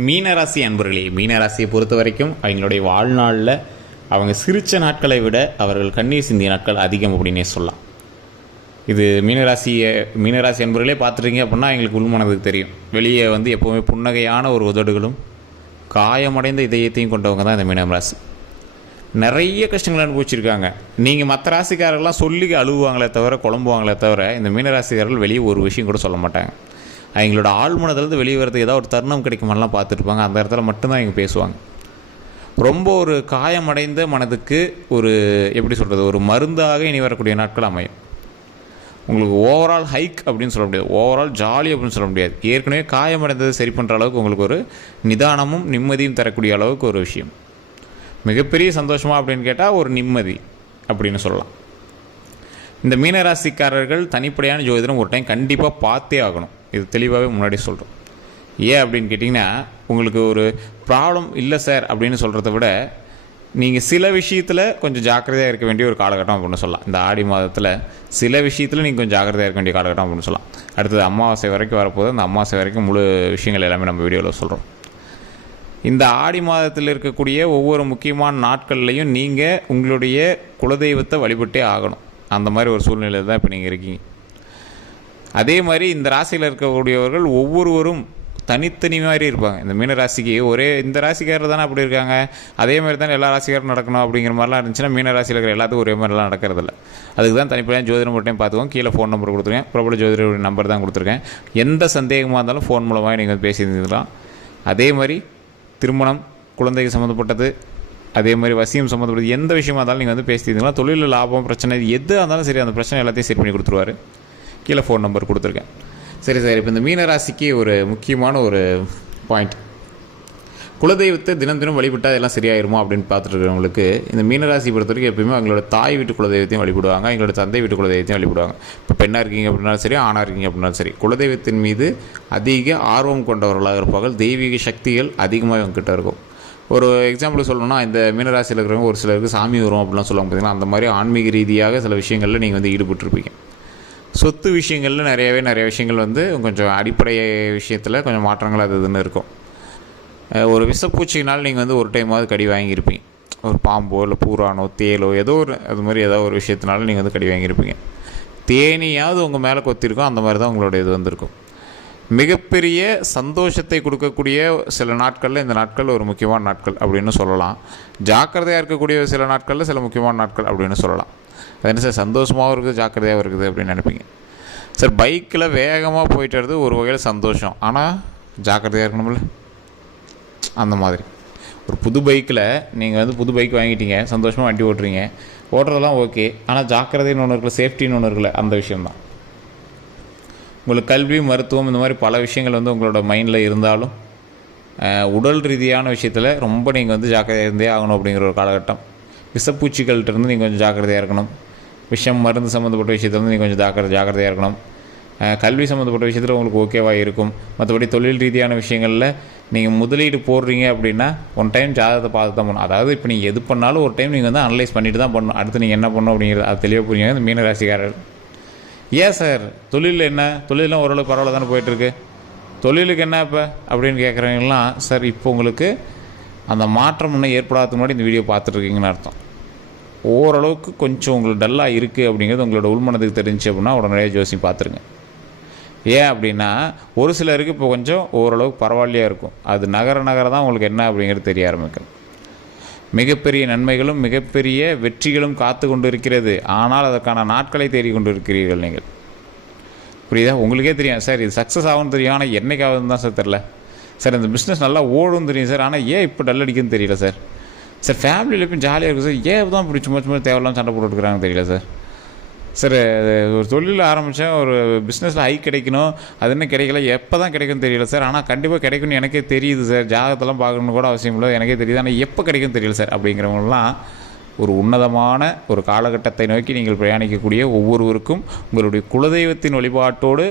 மீனராசி அன்பர்களே, மீனராசியை பொறுத்த வரைக்கும் அவங்களுடைய வாழ்நாளில் அவங்க சிரித்த நாட்களை விட அவர்கள் கண்ணீர் சிந்திய நாட்கள் அதிகம் அப்படின்னே சொல்லலாம். இது மீனராசி அன்பர்களே பார்த்துட்டீங்க அப்படின்னா எங்களுக்கு உள்மனதுக்கு தெரியும். வெளியே எப்போவுமே புன்னகையான ஒரு உதடுகளும் காயமடைந்த இதயத்தையும் கொண்டவங்க தான் இந்த மீனராசி. நிறைய கஷ்டங்களை அனுபவிச்சிருக்காங்க. நீங்கள் மற்ற ராசிக்காரர்கள்லாம் சொல்லி அழுவாங்களே தவிர குழம்புவாங்களே தவிர இந்த மீனராசிக்காரர்கள் வெளியே ஒரு விஷயம் கூட சொல்ல மாட்டாங்க. அவங்களோட ஆழ்மனதுலேருந்து வெளியே வரதுக்கு ஏதாவது ஒரு தருணம் கிடைக்குமாலாம் பார்த்துருப்பாங்க. அந்த இடத்துல மட்டும்தான் இவங்க பேசுவாங்க. ரொம்ப ஒரு காயமடைந்த மனதுக்கு ஒரு எப்படி சொல்கிறது, ஒரு மருந்தாக இனி வரக்கூடிய நாட்கள் அமையும். உங்களுக்கு ஓவரால் ஹைக் அப்படின்னு சொல்ல முடியாது, ஓவரால் ஜாலி அப்படின்னு சொல்ல முடியாது. ஏற்கனவே காயமடைந்ததை சரி பண்ணுற அளவுக்கு உங்களுக்கு ஒரு நிதானமும் நிம்மதியும் தரக்கூடிய அளவுக்கு ஒரு விஷயம். மிகப்பெரிய சந்தோஷமாக அப்படின்னு கேட்டால் ஒரு நிம்மதி அப்படின்னு சொல்லலாம். இந்த மீனராசிக்காரர்கள் தனிப்படையான ஜோதிடம் ஒரு டைம் கண்டிப்பாக பார்த்தே ஆகணும். இது தெளிவாகவே முன்னாடி சொல்கிறோம். ஏன் அப்படின்னு கேட்டிங்கன்னா, உங்களுக்கு ஒரு ப்ராப்ளம் இல்லை சார் அப்படின்னு சொல்கிறத விட நீங்கள் சில விஷயத்தில் கொஞ்சம் ஜாக்கிரதையாக இருக்க வேண்டிய ஒரு காலகட்டம் அப்படின்னு சொல்லலாம். இந்த ஆடி மாதத்தில் சில விஷயத்தில் நீங்கள் கொஞ்சம் ஜாக்கிரதையாக இருக்க வேண்டிய காலகட்டம் அப்படின்னு சொல்லலாம். அடுத்தது அமாவாசை வரைக்கும் வரப்போது, அந்த அமாவாசை வரைக்கும் முழு விஷயங்கள் எல்லாமே நம்ம வீடியோவில் சொல்கிறோம். இந்த ஆடி மாதத்தில் இருக்கக்கூடிய ஒவ்வொரு முக்கியமான நாட்கள்லையும் நீங்கள் உங்களுடைய குலதெய்வத்தை வழிபட்டே ஆகணும். அந்த மாதிரி ஒரு சூழ்நிலையில் தான் இப்போ நீங்கள் இருக்கீங்க. அதே மாதிரி இந்த ராசியில் இருக்கக்கூடியவர்கள் ஒவ்வொருவரும் தனித்தனி மாதிரி இருப்பாங்க. இந்த மீன ராசிக்கு ஒரே இந்த ராசிக்காரர் தானே அப்படி இருக்காங்க, அதே மாதிரி தானே எல்லா ராசிக்காரும் நடக்கணும் அப்படிங்கிற மாதிரிலாம் இருந்துச்சுன்னா மீன ராசியில் இருக்கிற எல்லாத்துக்கும் ஒரே மாதிரிலாம் நடக்கிறதில்ல. அதுக்கு தான் தனிப்படையாக ஜோதிடம் ஒரு டைம் பார்த்துக்கோங்க. கீழே ஃபோன் நம்பர் கொடுத்துருக்கேன், பிரபல ஜோதிடருடைய நம்பர் தான் கொடுத்துருக்கேன். எந்த சந்தேகமாக இருந்தாலும் ஃபோன் மூலமாக நீங்கள் பேசியிருந்துக்கலாம். அதே மாதிரி திருமணம், குழந்தைக்கு சம்மந்தப்பட்டது, அதே மாதிரி வசியம் சம்மந்தப்பட்டது எந்த விஷயமா இருந்தாலும் நீங்கள் பேசியிருந்தீங்களா, தொழிலில் லாபம் பிரச்சனை எது இருந்தாலும் சரி, அந்த பிரச்சனை எல்லாத்தையும் சரி பண்ணி கொடுத்துருவார். கீழே ஃபோன் நம்பர் கொடுத்துருக்கேன். சரி சார், இப்போ இந்த மீனராசிக்கு ஒரு முக்கியமான ஒரு பாயிண்ட், குலதெய்வத்தை தினம் தினம் வழிபட்டால் எல்லாம் சரியாயிருமா அப்படின்னு பார்த்துட்டு இருக்கிறவங்களுக்கு இந்த மீனராசி பொறுத்த வரைக்கும் எப்பயுமே அவங்களோட தாய் வீட்டு குலதெய்வத்தையும் வழிபடுவாங்க, எங்களோட தந்தை வீட்டு குலதெய்வத்தையும் வழிபடுவாங்க. இப்போ பெண்ணாக இருக்கீங்க அப்படின்னாலும் சரி, ஆணாக இருக்கீங்க அப்படின்னாலும் சரி, குலதெய்வத்தின் மீது அதிக ஆர்வம் கொண்டவர்களாக இருப்பார்கள். தெய்வீக சக்திகள் அதிகமாக இவங்ககிட்ட இருக்கும். ஒரு எக்ஸாம்பிள் சொல்லணும்னா, இந்த மீனராசியில் இருக்கிறவங்க ஒரு சிலருக்கு சாமி வரும் அப்படிலாம் சொல்லுவாங்க பார்த்தீங்கன்னா, அந்த மாதிரி ஆன்மீக ரீதியாக சில விஷயங்களில் நீங்கள் ஈடுபட்டிருப்பீங்க. சொத்து விஷயங்களில் நிறைய விஷயங்கள் கொஞ்சம் அடிப்படை விஷயத்தில் கொஞ்சம் மாற்றங்கள் அது இதுன்னு இருக்கும். ஒரு விஷப்பூச்சினால் நீங்கள் ஒரு டைமாவது கடி வாங்கியிருப்பீங்க. ஒரு பாம்போ இல்லை பூரானோ தேலோ ஏதோ ஒரு அது மாதிரி ஏதோ ஒரு விஷயத்தினால நீங்கள் கடி வாங்கியிருப்பீங்க. தேனியாவது உங்கள் மேலே கொத்திருக்கும். அந்த மாதிரி தான் உங்களோட இது வந்திருக்கும். மிகப்பெரிய சந்தோஷத்தை கொடுக்கக்கூடிய சில நாட்களில் இந்த நாட்கள் ஒரு முக்கியமான நாட்கள் அப்படின்னு சொல்லலாம். ஜாக்கிரதையாக இருக்கக்கூடிய சில நாட்களில் சில முக்கியமான நாட்கள் அப்படின்னு சொல்லலாம். அது என்ன சார், சந்தோஷமாகவும் இருக்குது ஜாக்கிரதையாகவும் இருக்குது அப்படின்னு நினைப்பீங்க. சார், பைக்கில் வேகமாக போயிட்டு வருது ஒரு வகையில் சந்தோஷம், ஆனால் ஜாக்கிரதையாக இருக்கணும்ல. அந்த மாதிரி ஒரு புது பைக்கில் நீங்கள் புது பைக் வாங்கிட்டீங்க, சந்தோஷமாக வண்டி ஓட்டுறீங்க, ஓட்டுறதெல்லாம் ஓகே, ஆனால் ஜாக்கிரதைன்னு ஒன்று இருக்குல்ல, சேஃப்டின்னு ஒன்று இருக்குல்ல, அந்த விஷயம்தான். உங்களுக்கு கல்வி, மருத்துவம் இந்த மாதிரி பல விஷயங்கள் உங்களோட மைண்டில் இருந்தாலும் உடல் ரீதியான விஷயத்தில் ரொம்ப நீங்கள் ஜாக்கிரதையாக இருந்தே ஆகணும் அப்படிங்கிற ஒரு காலகட்டம். விஷப்பூச்சிகள்கிட்டருந்து நீங்கள் கொஞ்சம் ஜாக்கிரதையாக இருக்கணும். விஷம் மருந்து சம்மந்தப்பட்ட விஷயத்தில் நீங்கள் கொஞ்சம் ஜாக்கிரதையாக இருக்கணும். கல்வி சம்மந்தப்பட்ட விஷயத்தில் உங்களுக்கு ஓகேவாக இருக்கும். மற்றபடி தொழில் ரீதியான விஷயங்களில் நீங்கள் முதலீடு போடுறீங்க அப்படின்னா ஒன் டைம் ஜாதகத்தை பார்த்து தான் பண்ணணும். அதாவது இப்போ நீங்கள் எது பண்ணாலும் ஒரு டைம் நீங்கள் அனலைஸ் பண்ணிட்டு தான் பண்ணணும். அடுத்து நீங்கள் என்ன பண்ணணும் அப்படிங்கிறது அது தெளிவாக புரியுங்க இந்த மீனராசிக்காரர். ஏன் சார் தொழிலில் என்ன, தொழிலெலாம் ஓரளவுக்கு பரவாயில்ல தானே போயிட்டுருக்கு, தொழிலுக்கு என்ன இப்போ அப்படின்னு கேட்குறவங்கலாம், சார் இப்போ உங்களுக்கு அந்த மாற்றம் இன்னும் ஏற்படாத முன்னாடி இந்த வீடியோ பார்த்துட்ருக்கீங்கன்னு அர்த்தம். ஓரளவுக்கு கொஞ்சம் உங்களுக்கு டல்லாக இருக்குது அப்படிங்கிறது உங்களோட உள்மனதுக்கு தெரிஞ்சு அப்படின்னா உடனடியாக ஜோசியம் பார்த்துருங்க. ஏன் அப்படின்னா ஒரு சிலருக்கு இப்போ கொஞ்சம் ஓரளவுக்கு பரவாயில்லையாக இருக்கும். அது நகர தான் உங்களுக்கு என்ன அப்படிங்கிறது தெரிய ஆரம்பிக்கும். மிகப்பெரிய நன்மைகளும் மிகப்பெரிய வெற்றிகளும் காத்து கொண்டு இருக்கிறது. ஆனால் அதற்கான நாட்களை தேடிக்கொண்டு இருக்கிறீர்கள் நீங்கள். புரியுதா? உங்களுக்கே தெரியும் சார், இது சக்ஸஸ் ஆகும்னு தெரியும், ஆனால் என்னைக்காவது தான் சார் தெரில சார். இந்த பிஸ்னஸ் நல்லா ஓடும் தெரியும் சார், ஆனால் ஏன் இப்போ டல் அடிக்குன்னு தெரியல சார். சார், ஃபேமிலியில் இப்போ ஜாலியாக இருக்குது சார், ஏன் தான் இப்படி சும்மா தேவையில்லாம சண்டை போட்டுருக்குறாங்கன்னு தெரியல சார். சார், ஒரு தொழில் ஆரம்பித்தேன், ஒரு பிஸ்னஸில் ஹை கிடைக்கணும், அது இன்னும் கிடைக்கல, எப்போ தான் கிடைக்கும்னு தெரியல சார். ஆனால் கண்டிப்பாக கிடைக்கும்னு எனக்கே தெரியுது சார், ஜாதகத்தெல்லாம் பார்க்கணுன்னு கூட அவசியம் இல்லை, எனக்கே தெரியுது, ஆனால் எப்போ கிடைக்கும்னு தெரியல சார். அப்படிங்கிறவங்களாம் ஒரு உன்னதமான ஒரு காலகட்டத்தை நோக்கி நீங்கள் பிரயாணிக்கக்கூடிய ஒவ்வொருவருக்கும் உங்களுடைய குலதெய்வத்தின் வழிபாட்டோடு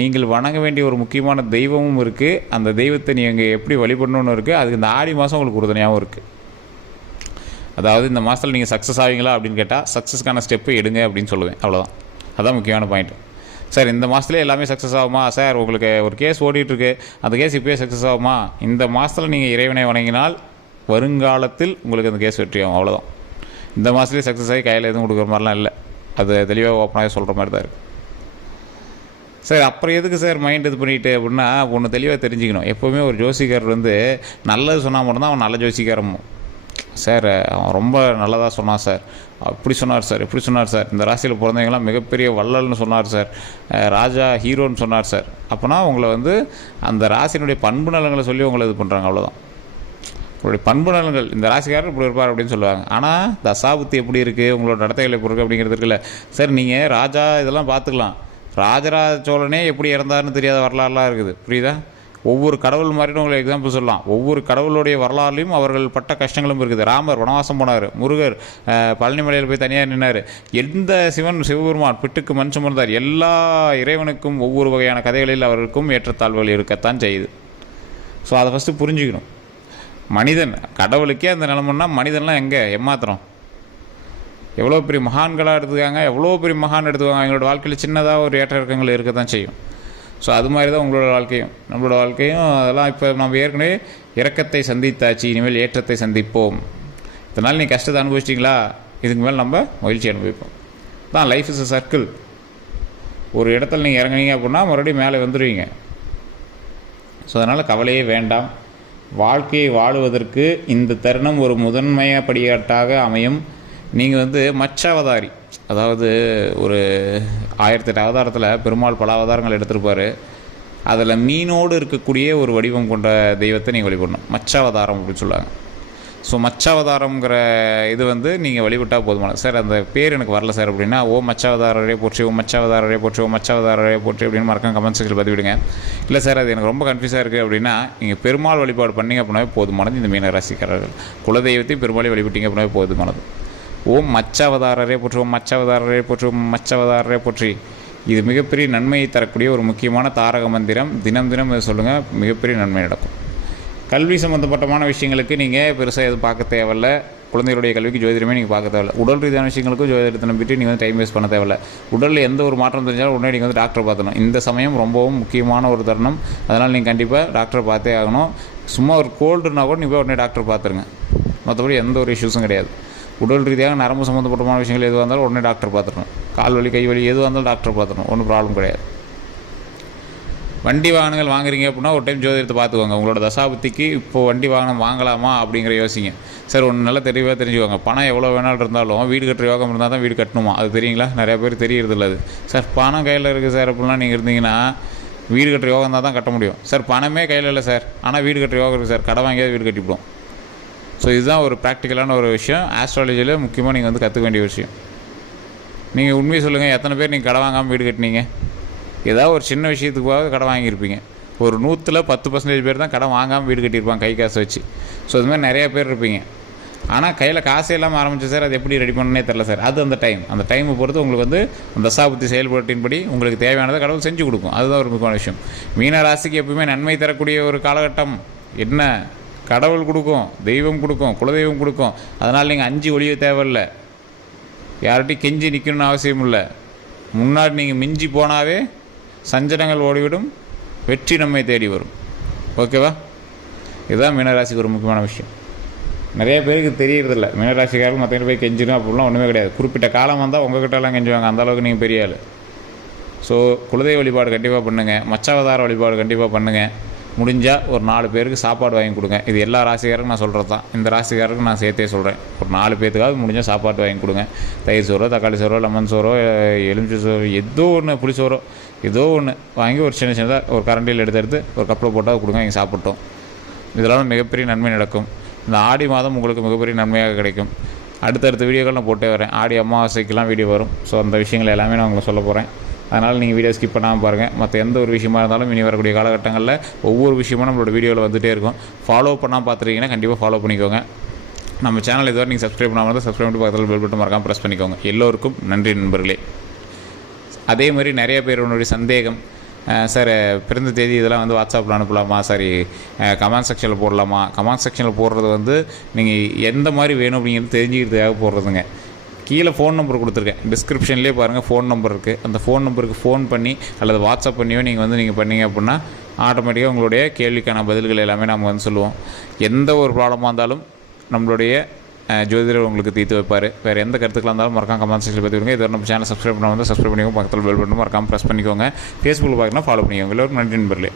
நீங்கள் வணங்க வேண்டிய ஒரு முக்கியமான தெய்வமும் இருக்குது. அந்த தெய்வத்தை நீங்கள் எப்படி வழிபடணும்னு இருக்குது. அதுக்கு இந்த ஆடி மாதம் உங்களுக்கு உறுதுணையாகவும் இருக்குது. அதாவது இந்த மாதத்தில் நீங்கள் சக்ஸஸ் ஆவீங்களா அப்படின்னு கேட்டால் சக்ஸஸ்க்கான ஸ்டெப்பு எடுங்க அப்படின்னு சொல்லுவேன். அவ்வளோதான், அதுதான் முக்கியமான பாயிண்ட். சார் இந்த மாதத்துலேயே எல்லாமே சக்ஸஸ் ஆகுமா சார், உங்களுக்கு ஒரு கேஸ் ஓடிட்டுருக்கு, அந்த கேஸ் இப்போயே சக்ஸஸ் ஆகுமா, இந்த மாதத்தில் நீங்கள் இறைவனை வணங்கினால் வருங்காலத்தில் உங்களுக்கு அந்த கேஸ் வெற்றி ஆகும், அவ்வளோதான். இந்த மாதத்துலேயே சக்ஸஸ் ஆகி கையில் எதுவும் கொடுக்குற மாதிரிலாம் இல்லை, அது தெளிவாக ஓப்பனாக சொல்கிற மாதிரி தான் இருக்குது. சார் அப்புறம் எதுக்கு சார் மைண்ட் இது பண்ணிட்டு அப்படின்னா, ஒன்று தெளிவாக தெரிஞ்சுக்கணும். எப்போவுமே ஒரு ஜோசிக்காரர் வந்து நல்லது சொன்னால் மட்டும்தான் அவன் நல்ல ஜோசிக்காரமும். சார் அவன் ரொம்ப நல்லதாக சொன்னான் சார், அப்படி சொன்னார் சார், இப்படி சொன்னார் சார், இந்த ராசியில் பிறந்தவங்களாம் மிகப்பெரிய வள்ளல்னு சொன்னார் சார், ராஜா ஹீரோன்னு சொன்னார் சார். அப்போனா உங்களை வந்து அந்த ராசியினுடைய பண்பு நலங்களை சொல்லி உங்களை இது பண்ணுறாங்க, அவ்வளோதான். உங்களுடைய பண்பு நலங்கள், இந்த ராசிக்காரர் இப்படி இருப்பார் அப்படின்னு சொல்லுவாங்க. ஆனால் தசாபுத்தி எப்படி இருக்குது, உங்களோட நடத்தைகள் எப்படி இருக்குது அப்படிங்கிறது இருக்குல்ல சார். நீங்கள் ராஜா இதெல்லாம் பார்த்துக்கலாம், ராஜராஜ சோழனே எப்படி இறந்தாருன்னு தெரியாத வரலாறுலாம் இருக்குது, புரியுதா? ஒவ்வொரு கடவுள் மாதிரின்னு உங்களுக்கு எக்ஸாம்பிள் சொல்லலாம். ஒவ்வொரு கடவுளுடைய வரலாறுலையும் அவர்கள் பட்ட கஷ்டங்களும் இருக்குது. ராமர் வனவாசம் போனார், முருகர் பழனிமலையில் போய் தனியாக நின்னார், எந்த சிவபெருமான் பிட்டுக்கு மண் சுமந்தார், எல்லா இறைவனுக்கும் ஒவ்வொரு வகையான கதைகளில் அவர்களுக்கும் ஏற்றத்தாழ்வுகள் இருக்கத்தான் செய்யுது. ஸோ அதை ஃபஸ்ட்டு புரிஞ்சுக்கணும். மனிதன் கடவுளுக்கே அந்த நிலமன்னா மனிதன்லாம் எங்கே ஏமாத்திரம். எவ்வளோ பெரிய மகான்களாக எடுத்துக்காங்க, எவ்வளோ பெரிய மகான் எடுத்துக்காங்க, எங்களோட வாழ்க்கையில் சின்னதாக ஒரு ஏற்ற இறக்கங்கள் இருக்க தான் செய்யும். ஸோ அது மாதிரி தான் உங்களோட வாழ்க்கையும் நம்மளோட வாழ்க்கையும். அதெல்லாம் இப்போ நம்ம ஏற்கனவே இறக்கத்தை சந்தித்தாச்சு, இனிமேல் ஏற்றத்தை சந்திப்போம். இதனால் நீ கஷ்டத்தை அனுபவிச்சிட்டிங்களா, இதுக்கு மேலே நம்ம மகிழ்ச்சி அனுபவிப்போம். தான் லைஃப் இஸ் அ சர்க்கிள். ஒரு இடத்துல நீங்கள் இறங்குனீங்க அப்படின்னா மறுபடியும் மேலே வந்துடுவீங்க. ஸோ அதனால் கவலையே வேண்டாம். வாழ்க்கையை வாழுவதற்கு இந்த தருணம் ஒரு முதன்மைய படியாட்டாக அமையும். நீங்கள் வந்து மச்சாவதாரி, அதாவது ஒரு 1008 அவதாரத்தில் பெருமாள் பல அவதாரங்கள் எடுத்திருப்பார். அதில் மீனோடு இருக்கக்கூடிய ஒரு வடிவம் கொண்ட தெய்வத்தை நீங்கள் வழிபடணும், மச்சாவதாரம் அப்படின்னு சொல்லுவாங்க. ஸோ மச்சாவதாரங்கிற இது வந்து நீங்கள் வழிபட்டால் போதுமான. சார் அந்த பேர் எனக்கு வரல சார் அப்படின்னா, ஓ மச்சாவதாரரே போற்றி, ஓ மச்சாவதாரரே போற்றி, ஓ மச்சாவதாரரே போற்றி அப்படின்னு மறக்காம கமெண்ட் செக்ஷனில் பதிவிடுங்க. இல்லை சார் அது எனக்கு ரொம்ப கன்ஃபியூஸாக இருக்குது அப்படின்னா, நீங்கள் பெருமாள் வழிபாடு பண்ணிங்க அப்படின்னாவே போதுமானது. இந்த மீன ராசிக்காரர்கள் குலதெய்வத்தையும் பெருமாளை வழிபட்டிங்க அப்படின்னாவே போதுமானது. ஓம் மச்சாவதாரரே போற்றி, ஓம் மச்சாவதாரரே போற்றி, ஓம் மச்சாவதாரரே போற்றி. இது மிகப்பெரிய நன்மையை தரக்கூடிய ஒரு முக்கியமான தாரக மந்திரம். தினம் தினம் இதை சொல்லுங்கள், மிகப்பெரிய நன்மை நடக்கும். கல்வி சம்மந்தப்பட்டமான விஷயங்களுக்கு நீங்கள் பெருசாக எதுவும் பார்க்க தேவையில்ல. குழந்தைகளுடைய கல்விக்கு ஜோதிடமே நீங்கள் பார்க்க தேவையில்ல. உடல் ரீதியான விஷயங்களுக்கும் ஜோதிடத்தை நம்பிட்டு நீங்கள் வந்து டைம் வேஸ்ட் பண்ண தேவையில்ல. உடலில் எந்த ஒரு மாற்றம் தெரிஞ்சாலும் உடனே நீங்கள் வந்து டாக்டரை பார்த்துணும். இந்த சமயம் ரொம்பவும் முக்கியமான ஒரு தருணம். அதனால் நீங்கள் கண்டிப்பாக டாக்டரை பார்த்தே ஆகணும். சும்மா ஒரு கோல்டுனா கூட நீங்கள் உடனே டாக்டரை பார்த்துருங்க. மற்றபடி எந்த ஒரு இஷ்யூஸும் கிடையாது. உடல் ரீதியாக நரம்பு சம்மந்தப்பட்டமான விஷயங்கள் எதுவாக இருந்தாலும் உடனே டாக்டர் பார்த்துடணும். கால் வலி கை வலி எதுவாக இருந்தாலும் டாக்டர் பார்த்துடணும், ஒன்றும் ப்ராப்ளம் கிடையாது. வண்டி வாகனங்கள் வாங்குறீங்க அப்படின்னா ஒரு டைம் ஜோதிடத்தை பார்த்துக்கோங்க. உங்களோட தசாபுத்திக்கு இப்போது வண்டி வாகனம் வாங்கலாமா அப்படிங்கிற யோசிங்க. சார் ஒன்று நல்லா தெளிவாக தெரிஞ்சுக்கோங்க. பணம் எவ்வளோ வேணாலும் இருந்தாலும் வீடு கட்டுற யோகம் இருந்தால் தான் வீடு கட்டணுமா, அது தெரியுங்களா? நிறையா பேர் தெரியறதில்ல அது. சார் பணம் கையில் இருக்குது சார் அப்படிலாம் நீங்கள் இருந்தீங்கன்னா வீடு கட்டுற யோகம் இருந்தால் தான் கட்ட முடியும். சார் பணமே கையில் இல்லை சார், ஆனால் வீடு கட்டுற யோகம் இருக்குது சார், கடை வாங்கியாவது வீடு கட்டிவிடும். ஸோ இதுதான் ஒரு ப்ராக்டிக்கலான ஒரு விஷயம். ஆஸ்ட்ராலஜியில் முக்கியமாக நீங்கள் வந்து கற்றுக்க வேண்டிய விஷயம். நீங்கள் உண்மையை சொல்லுங்கள், எத்தனை பேர் நீங்கள் கடை வாங்காமல் வீடு கட்டினீங்க? ஏதாவது ஒரு சின்ன விஷயத்துக்காக கடை வாங்கியிருப்பீங்க. ஒரு 100% பேர் தான் கடை வாங்காமல் வீடு கட்டியிருப்பாங்க கை காசு வச்சு. ஸோ இது மாதிரி நிறையா பேர் இருப்பீங்க. ஆனால் கையில் காசே இல்லாமல் ஆரம்பிச்சு சார் அது எப்படி ரெடி பண்ணனே தெரில சார். அது அந்த டைமை பொறுத்து உங்களுக்கு வந்து அந்த தசாபுத்தி செயல்பாட்டின்படி உங்களுக்கு தேவையானதை கடவுள் செஞ்சு கொடுக்கும். அதுதான் ஒரு முக்கியமான விஷயம். மீன ராசிக்கு எப்பவுமே நன்மை தரக்கூடிய ஒரு காலகட்டம். என்ன கடவுள் கொடுக்கும், தெய்வம் கொடுக்கும், குலதெய்வம் கொடுக்கும். அதனால் நீங்கள் அஞ்சு ஒழிய தேவையில்லை, யார்கிட்டையும் கெஞ்சி நிற்கணும்னு அவசியம் இல்லை. முன்னாடி நீங்கள் மிஞ்சி போனாவே சஞ்சலங்கள் ஓடிவிடும், வெற்றி நம்மை தேடி வரும். ஓகேவா? இதுதான் மீனராசிக்கு ஒரு முக்கியமான விஷயம். நிறைய பேருக்கு தெரியறதில்ல. மீனராசிக்காரர்கள் மற்ற போய் கெஞ்சிடும் அப்படிலாம் ஒன்றுமே கிடையாது. குறிப்பிட்ட காலம் வந்தால் உங்கள்கிட்டலாம் கெஞ்சுவாங்க, அந்தளவுக்கு நீங்கள் பெரிய ஆள். ஸோ குலதெய்வ வழிபாடு கண்டிப்பாக பண்ணுங்கள், மச்சாவதார வழிபாடு கண்டிப்பாக பண்ணுங்கள். முடிஞ்சால் ஒரு 4 பேருக்கு சாப்பாடு வாங்கி கொடுங்க. இது எல்லா ராசிக்காரருக்கும் நான் சொல்கிறது தான். இந்த ராசிக்காரருக்கு நான் சேர்த்தே சொல்கிறேன். ஒரு 4 பேத்துக்காவது முடிஞ்சால் சாப்பாடு வாங்கி கொடுங்க. தயிர் சோறோ, தக்காளி சோறோ, லெமன் சோறோ, எலுமிச்சை சோறோ, ஏதோ ஒன்று, புளிசோறோ ஏதோ ஒன்று வாங்கி ஒரு சின்னதாக ஒரு கரண்டியில் எடுத்து ஒரு கப்பில் போட்டால் கொடுங்க, நீங்கள் சாப்பிட்டோம். இதெல்லாம் மிகப்பெரிய நன்மை நடக்கும். இந்த ஆடி மாதம் உங்களுக்கு மிகப்பெரிய நன்மையாக கிடைக்கும். அடுத்தடுத்த வீடியோக்கள் நான் போட்டே வரேன். ஆடி அமாவாசைக்கெல்லாம் வீடியோ வரும். ஸோ அந்த விஷயங்கள் எல்லாமே நான் உங்களுக்கு சொல்ல போகிறேன். அதனால் நீங்கள் வீடியோ ஸ்கிப் பண்ணாமல் பாருங்கள். மற்ற எந்த ஒரு விஷயமா இருந்தாலும் இனி வரக்கூடிய காலகட்டங்களில் ஒவ்வொரு விஷயமும் நம்மளோட வீடியோவில் வந்துகிட்டே இருக்கும். ஃபாலோ பண்ணாமல் பார்த்துருக்கீங்கன்னா கண்டிப்பாக ஃபாலோ பண்ணிக்கோங்க. நம்ம சேனல் இதுவரை நீங்கள் சப்ஸ்கிரைப் பண்ணாமல் தான் சப்ஸ்கிரைப் பண்ணி பக்கத்தில் பெல் பட்டன் மறக்காமல் ப்ரெஸ் பண்ணிக்கோங்க. எல்லோருக்கும் நன்றி நண்பர்களே. அதே மாதிரி நிறைய பேருடைய சந்தேகம், சார் பிறந்த தேதி இதெல்லாம் வந்து வாட்ஸ்அப்பில் அனுப்பலாமா, சரி கமெண்ட் செக்ஷனில் போடலாமா? கமெண்ட் செக்ஷனில் போடுறது வந்து நீங்கள் எந்த மாதிரி வேணும் அப்படிங்கிறது தெரிஞ்சுக்கிறதுக்காக போடுறதுங்க. கீழே ஃபோன் நம்பர் கொடுத்துருக்கேன், டிஸ்கிரிப்ஷன்லேயே பாருங்கள் ஃபோன் நம்பர் இருக்குது. அந்த ஃபோன் நம்பருக்கு ஃபோன் பண்ணி அல்லது வாட்ஸ்அப் பண்ணியோ நீங்கள் பண்ணீங்க அப்படின்னா ஆட்டோமேட்டிக்காக உங்களுடைய கேள்விக்கான பதில்கள் எல்லாமே நம்ம சொல்லுவோம். எந்த ஒரு ப்ராப்ளமாக இருந்தாலும் நம்மளுடைய ஜோதிடர் உங்களுக்கு தீர்த்து வைப்பார். வேறு எந்த கருத்துக்களாக இருந்தாலும் மறக்காம கமெண்ட் செக்ஷனில் பார்த்துக்கோங்க. இது நம்ம சேனல் சப்ஸ்கிரைப் பண்ண சப்ஸ்கிரைப் பண்ணிக்கோங்க, பக்கத்தில் பெல் பட்டன் மறக்காமல் ப்ரெஸ் பண்ணிக்கோங்க. ஃபேஸ்புக்கில் பார்க்கணும் ஃபாலோ பண்ணிக்கோங்க. எல்லோருக்கும் நன்றி நண்பர்களே.